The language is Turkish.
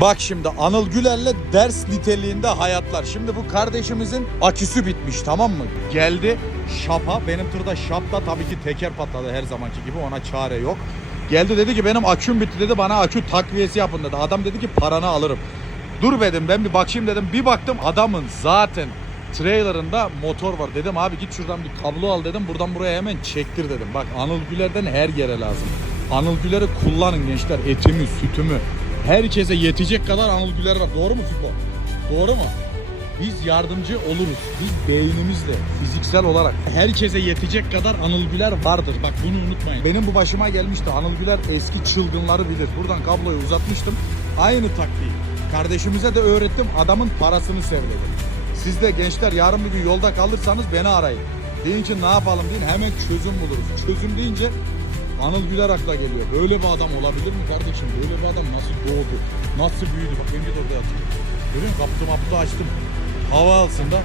Bak şimdi Anıl Güler'le ders niteliğinde hayatlar. Şimdi bu kardeşimizin aküsü bitmiş tamam mı? Geldi şapa. Benim tırda şapta tabii ki teker patladı her zamanki gibi ona çare yok. Geldi dedi ki benim aküm bitti dedi bana akü takviyesi yapın dedi. Adam dedi ki paranı alırım. Dur dedim ben bir bakayım dedim. Bir baktım adamın zaten trailerında motor var. Dedim abi git şuradan bir kablo al dedim. Buradan buraya hemen çektir dedim. Bak Anıl Güler'den her yere lazım. Anıl Güler'i kullanın gençler. Etimi, sütümü. Herkese yetecek kadar Anıl Güler var. Doğru mu Fiko? Doğru mu? Biz yardımcı oluruz. Biz beynimizle, fiziksel olarak herkese yetecek kadar Anıl Güler vardır. Bak bunu unutmayın. Benim bu başıma gelmişti. Anıl Güler eski çılgınları bilir. Buradan kabloyu uzatmıştım. Aynı taktiği. Kardeşimize de öğrettim. Adamın parasını sevledim. Siz de gençler yarın bir gün yolda kalırsanız beni arayın. Deyin ki ne yapalım deyin hemen çözüm buluruz. Çözüm deyince Anıl Güler akla geliyor. Böyle bir adam olabilir mi kardeşim? Böyle bir adam nasıl doğdu? Nasıl büyüdü? Bak bir de orada yatıyor. Görüyor musun? Kapıtı mapıtı açtım. Hava alsın da